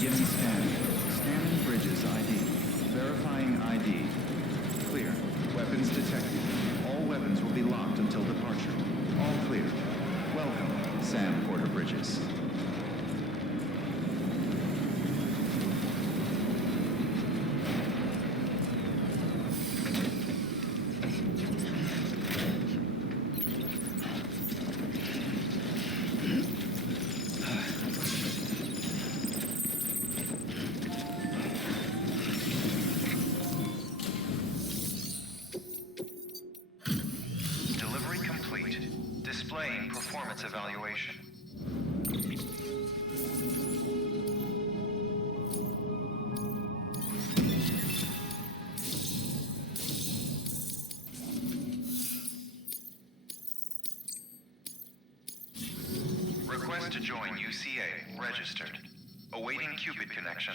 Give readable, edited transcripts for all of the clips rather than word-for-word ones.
Beginning scanning. Scanning bridges ID. Verifying ID. Clear. Weapons detected. All weapons will be locked until departure. All clear. Welcome, Sam Porter Bridges. Displaying performance evaluation. Request to join UCA. Registered. Awaiting Cupid connection.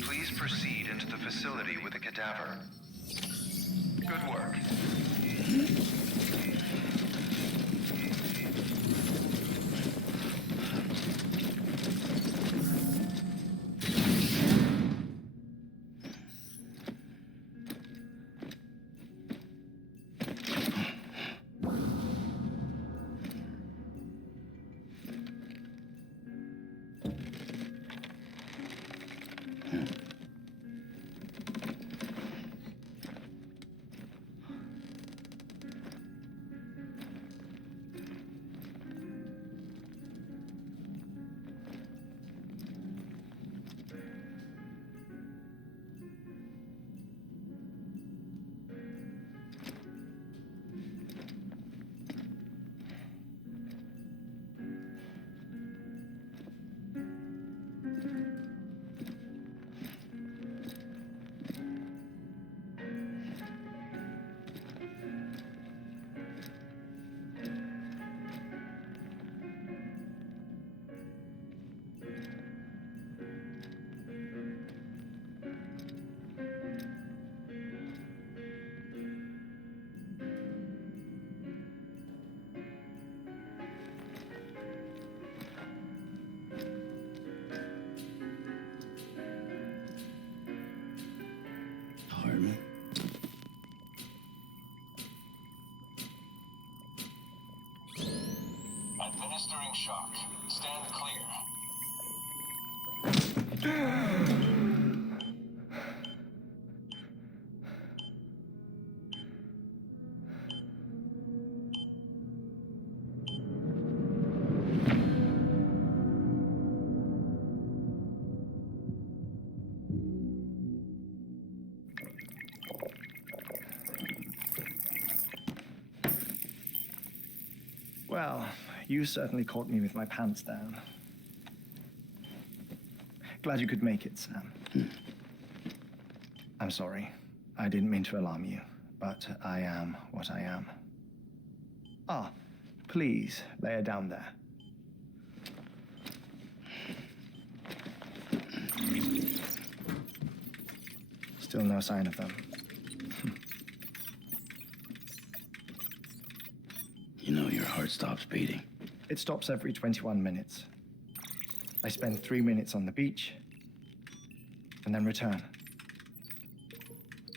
Please proceed into the facility with a cadaver. Good work. Heartman? Administering shock. Stand clear. Well, you certainly caught me with my pants down. Glad you could make it, Sam. I'm sorry. I didn't mean to alarm you, but I am what I am. Ah, please, lay her down there. Still no sign of them. You know your heart stops beating. It stops every 21 minutes. I spend 3 minutes on the beach, and then return.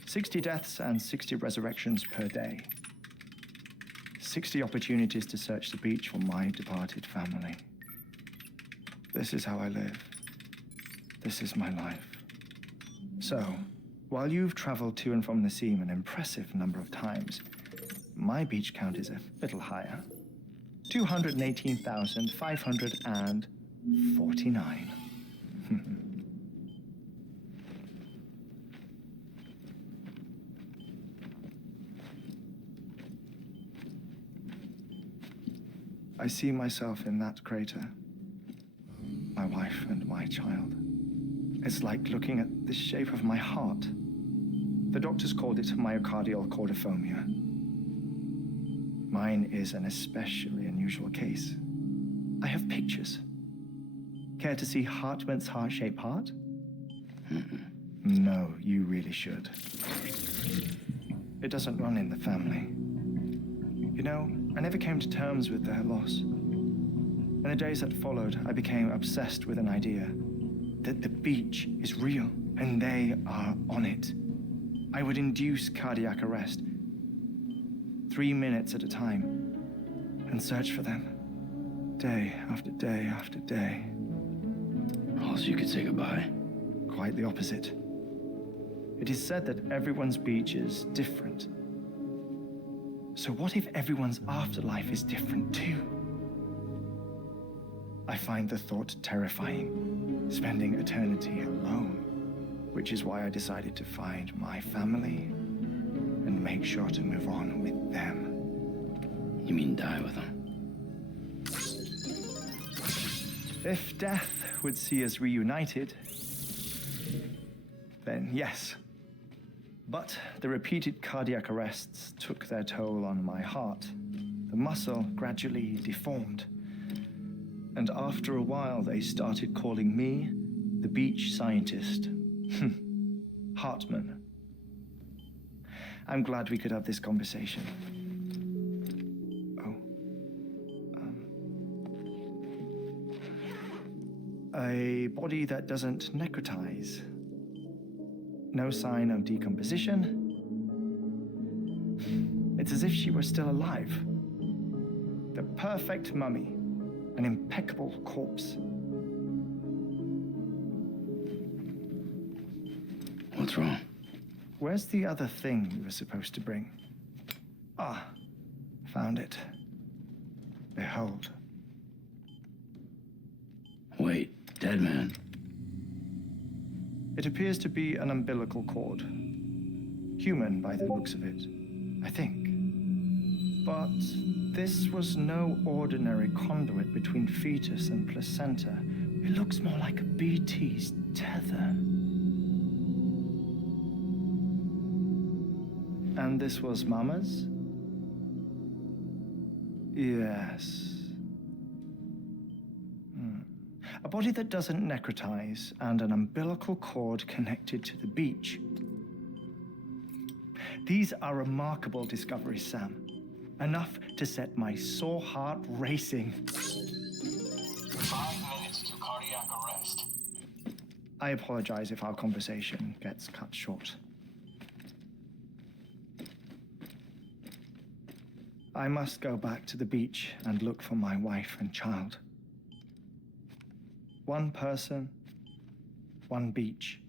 60 deaths and 60 resurrections per day. 60 opportunities to search the beach for my departed family. This is how I live. This is my life. So, while you've traveled to and from the sea an impressive number of times, my beach count is a little higher. 218,549. I see myself in that crater. My wife and my child. It's like looking at the shape of my heart. The doctors called it myocardial cordiformia. Mine is an especially unusual case. I have pictures. Care to see Heartman's heart-shaped heart? No, you really should. It doesn't run in the family. You know, I never came to terms with their loss. In the days that followed, I became obsessed with an idea that the beach is real and they are on it. I would induce cardiac arrest, 3 minutes at a time, and search for them, day after day after day. Oh, so you could say goodbye? Quite the opposite. It is said that everyone's beach is different. So what if everyone's afterlife is different too? I find the thought terrifying, spending eternity alone, which is why I decided to find my family and make sure to move on with them. You mean die with them? If death would see us reunited, then yes. But the repeated cardiac arrests took their toll on my heart. The muscle gradually deformed. And after a while, they started calling me the beach scientist. Heartman. I'm glad we could have this conversation. A body that doesn't necrotize. No sign of decomposition. It's as if she were still alive. The perfect mummy. An impeccable corpse. What's wrong? Where's the other thing we were supposed to bring? Ah, found it. Behold. Wait, dead man. It appears to be an umbilical cord. Human by the looks of it, I think. But this was no ordinary conduit between fetus and placenta. It looks more like a BT's tether. And this was Mama's? Yes. A body that doesn't necrotize and an umbilical cord connected to the beach. These are remarkable discoveries, Sam. Enough to set my sore heart racing. 5 minutes to cardiac arrest. I apologize if our conversation gets cut short. I must go back to the beach and look for my wife and child. One person, one beach.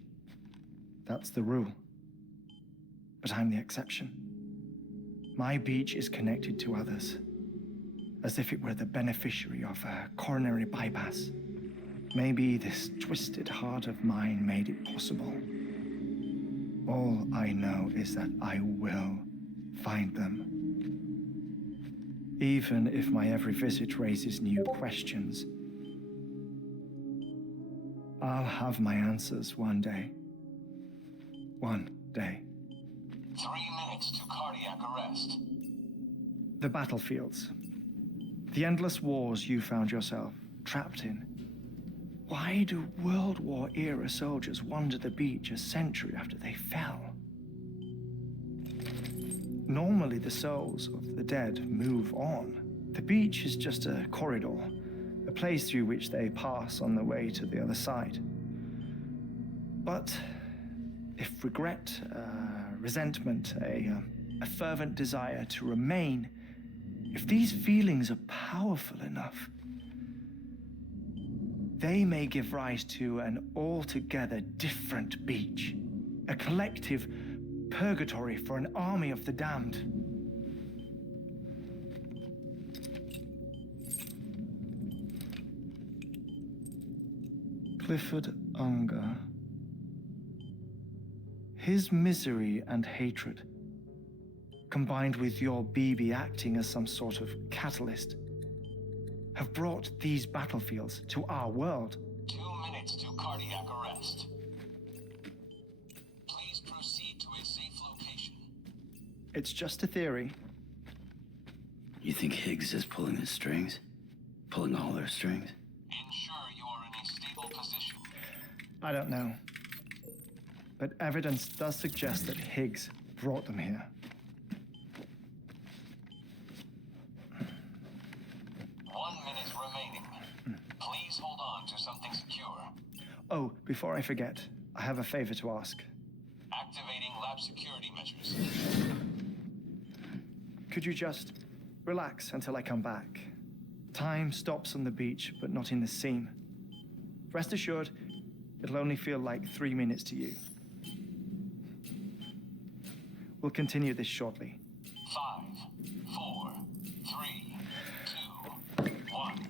That's the rule. But I'm the exception. My beach is connected to others, as if it were the beneficiary of a coronary bypass. Maybe this twisted heart of mine made it possible. All I know is that I will find them. Even if my every visit raises new questions, I'll have my answers one day. One day. 3 minutes to cardiac arrest. The battlefields. The endless wars you found yourself trapped in. Why do World War era soldiers wander the beach a century after they fell? Normally the souls of the dead move on. The beach is just a corridor, a place through which they pass on the way to the other side. But if regret, resentment, a fervent desire to remain, if these feelings are powerful enough, they may give rise to an altogether different beach, a collective purgatory for an army of the damned. Clifford Unger. His misery and hatred, combined with your BB acting as some sort of catalyst, have brought these battlefields to our world. 2 minutes to cardiac arrest. Please proceed to a safe location. It's just a theory. You think Higgs is pulling the strings? Pulling all their strings? Ensure you are in a stable position. I don't know. But evidence does suggest that Higgs brought them here. 1 minute remaining. Please hold on to something secure. Oh, before I forget, I have a favor to ask. Activating lab security measures. Could you just relax until I come back? Time stops on the beach, but not in the scene. Rest assured, it'll only feel like 3 minutes to you. We'll continue this shortly. 5, 4, 3, 2, 1.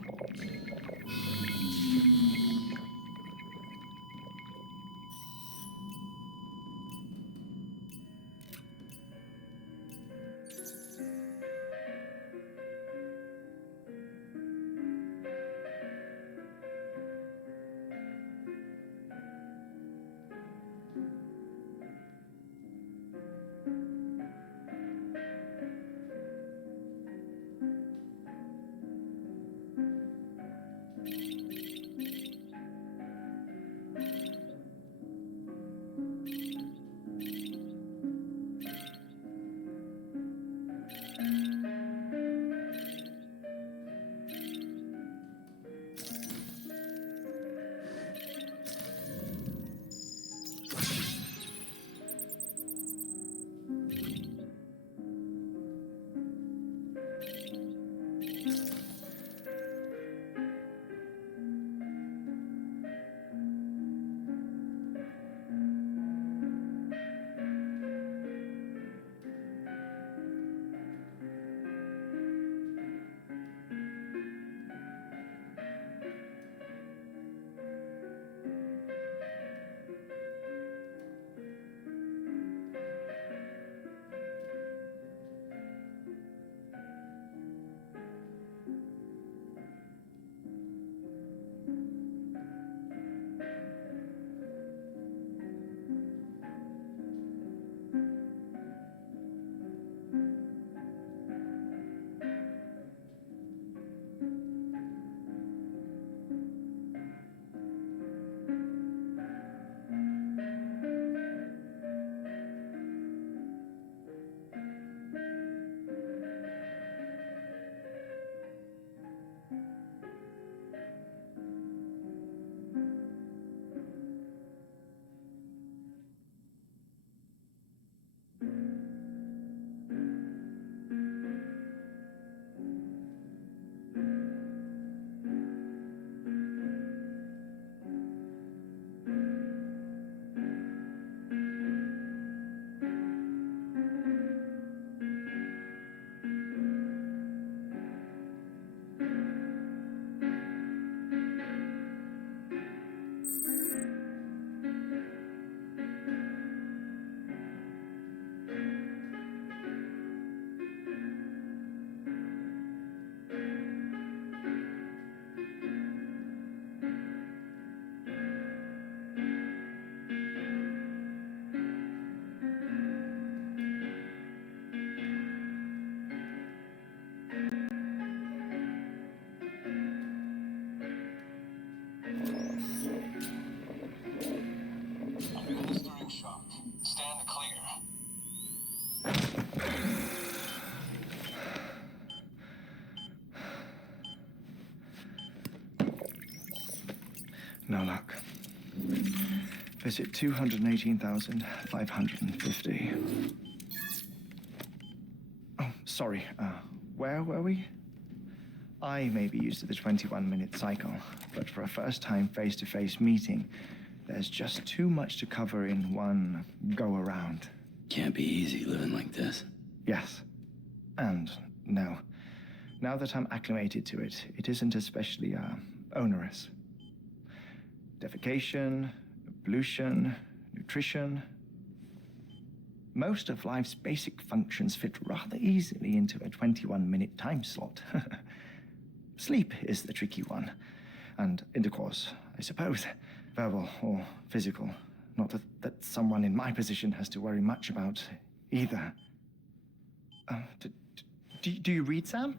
Administering shock. Stand clear. No luck. Visit 218,550. Oh, sorry. Where were we? I may be used to the 21-minute cycle, but for a first-time face-to-face meeting, there's just too much to cover in one go-around. Can't be easy living like this. Yes. And no. Now that I'm acclimated to it, it isn't especially, onerous. Defecation, pollution, nutrition. Most of life's basic functions fit rather easily into a 21-minute time slot. Sleep is the tricky one. And intercourse, I suppose. Verbal or physical. Not that someone in my position has to worry much about either. Do you read, Sam?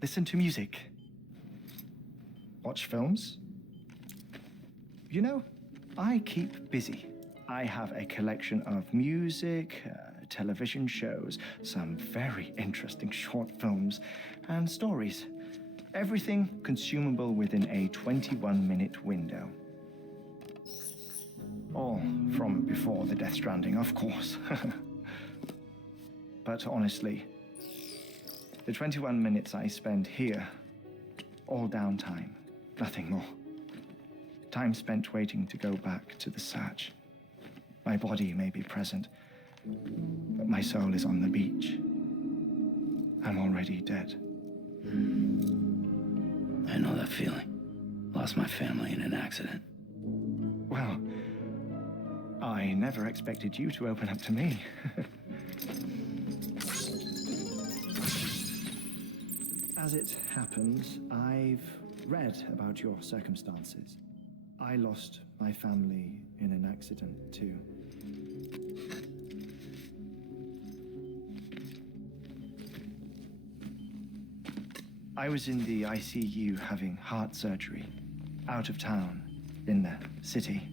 Listen to music. Watch films. You know, I keep busy. I have a collection of music, television shows, some very interesting short films, and stories. Everything consumable within a 21-minute window. All from before the Death Stranding, of course. But honestly, the 21 minutes I spend here, all downtime, nothing more. Time spent waiting to go back to the search. My body may be present, but my soul is on the beach. I'm already dead. I know that feeling. Lost my family in an accident. Well, I never expected you to open up to me. As it happens, I've read about your circumstances. I lost my family in an accident, too. I was in the ICU having heart surgery, out of town, in the city.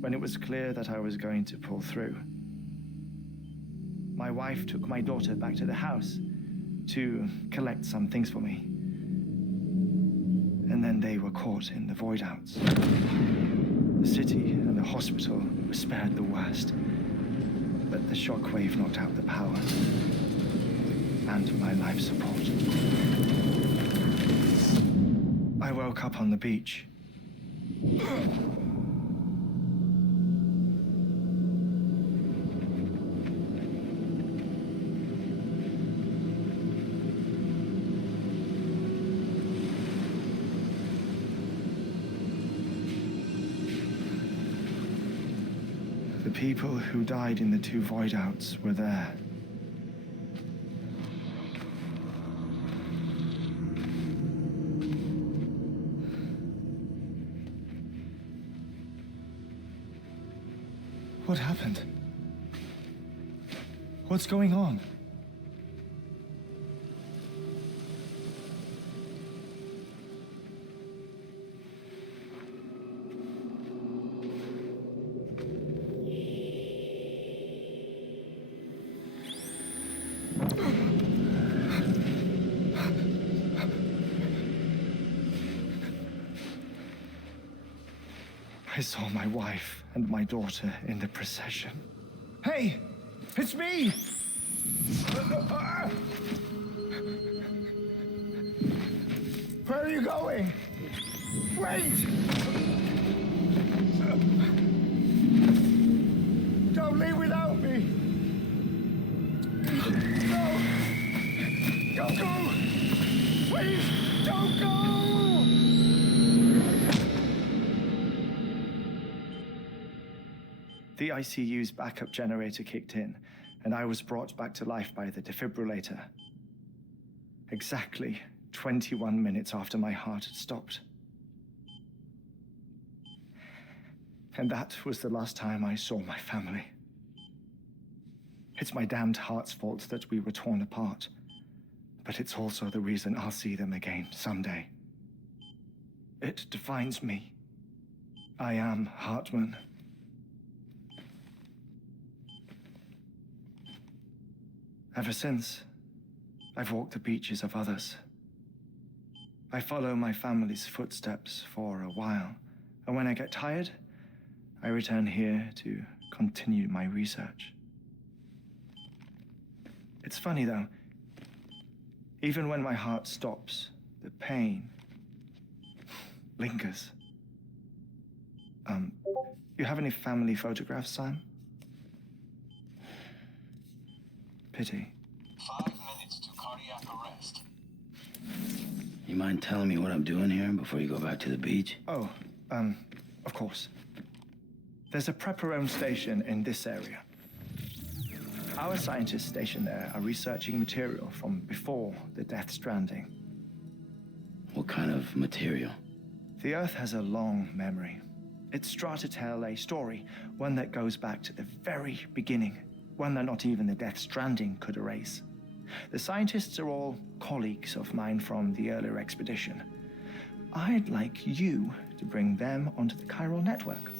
When it was clear that I was going to pull through, my wife took my daughter back to the house to collect some things for me. And then they were caught in the void outs. The city and the hospital were spared the worst, but the shockwave knocked out the power and my life support. I woke up on the beach. The people who died in the 2 void outs were there. What happened? What's going on? I saw my wife and my daughter in the procession. Hey! It's me! Where are you going? Wait! Don't leave without me! No! Don't go! Please, don't go! The ICU's backup generator kicked in, and I was brought back to life by the defibrillator. Exactly 21 minutes after my heart had stopped. And that was the last time I saw my family. It's my damned heart's fault that we were torn apart, but it's also the reason I'll see them again someday. It defines me. I am Heartman. Ever since, I've walked the beaches of others. I follow my family's footsteps for a while, and when I get tired, I return here to continue my research. It's funny though, even when my heart stops, the pain lingers. You have any family photographs, Sam? Pity. 5 minutes to cardiac arrest. You mind telling me what I'm doing here before you go back to the beach? Oh, of course. There's a prepper-owned station in this area. Our scientists stationed there are researching material from before the Death Stranding. What kind of material? The Earth has a long memory. It's trying to tell a story, one that goes back to the very beginning, one that not even the Death Stranding could erase. The scientists are all colleagues of mine from the earlier expedition. I'd like you to bring them onto the chiral network.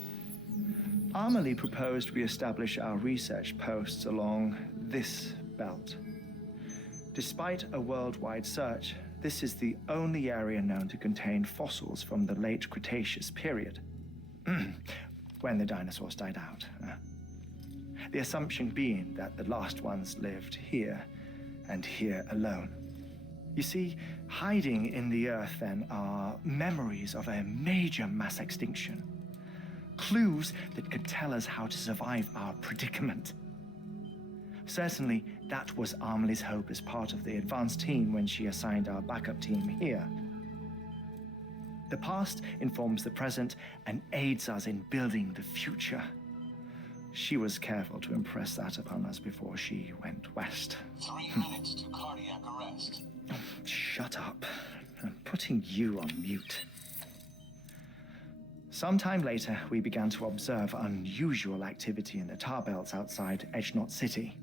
Amelie proposed we establish our research posts along this belt. Despite a worldwide search, this is the only area known to contain fossils from the late Cretaceous period, when the dinosaurs died out. The assumption being that the last ones lived here, and here alone. You see, hiding in the Earth then are memories of a major mass extinction. Clues that could tell us how to survive our predicament. Certainly, that was Amelie's hope as part of the advanced team when she assigned our backup team here. The past informs the present and aids us in building the future. She was careful to impress that upon us before she went west. 3 minutes to cardiac arrest. Oh, shut up. I'm putting you on mute. Sometime later, we began to observe unusual activity in the tar belts outside Edgenot City.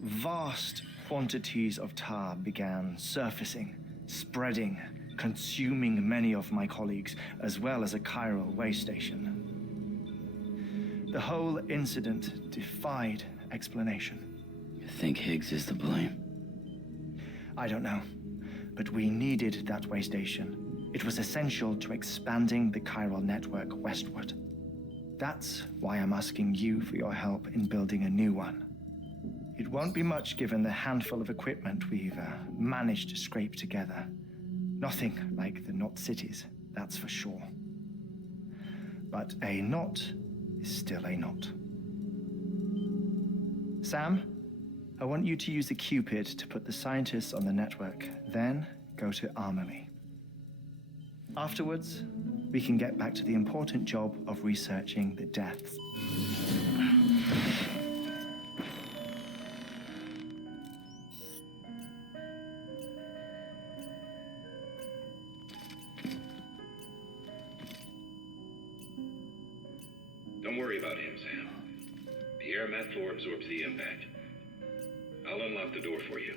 Vast quantities of tar began surfacing, spreading, consuming many of my colleagues, as well as a chiral way station. The whole incident defied explanation. You think Higgs is to blame? I don't know, but we needed that way station. It was essential to expanding the chiral network westward. That's why I'm asking you for your help in building a new one. It won't be much given the handful of equipment we've managed to scrape together. Nothing like the knot cities, that's for sure. But a knot is still a knot. Sam, I want you to use the Cupid to put the scientists on the network, then go to Amelie. Afterwards, we can get back to the important job of researching the deaths. Don't worry about him, Sam. The air mat floor absorbs the impact. I'll unlock the door for you.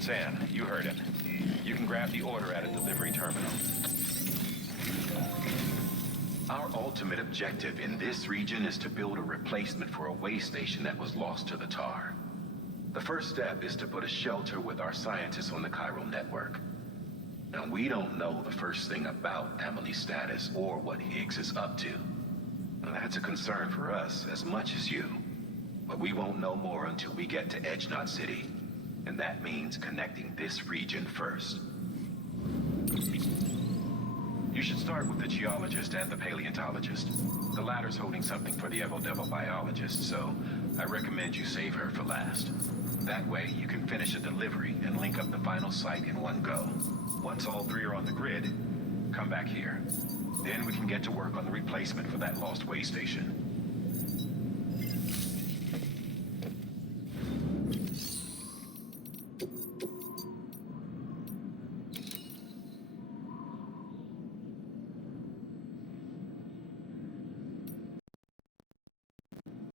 Sam, you heard him. You can grab the order at a delivery terminal. Our ultimate objective in this region is to build a replacement for a way station that was lost to the tar. The first step is to put a shelter with our scientists on the chiral network. Now, we don't know the first thing about Amelie's status or what Higgs is up to. Now, that's a concern for us as much as you. But we won't know more until we get to Edgenot City. And that means connecting this region first. You should start with the geologist and the paleontologist. The latter's holding something for the Evo-Devil biologist, so I recommend you save her for last. That way, you can finish a delivery and link up the final site in one go. Once all three are on the grid, come back here. Then we can get to work on the replacement for that lost way station.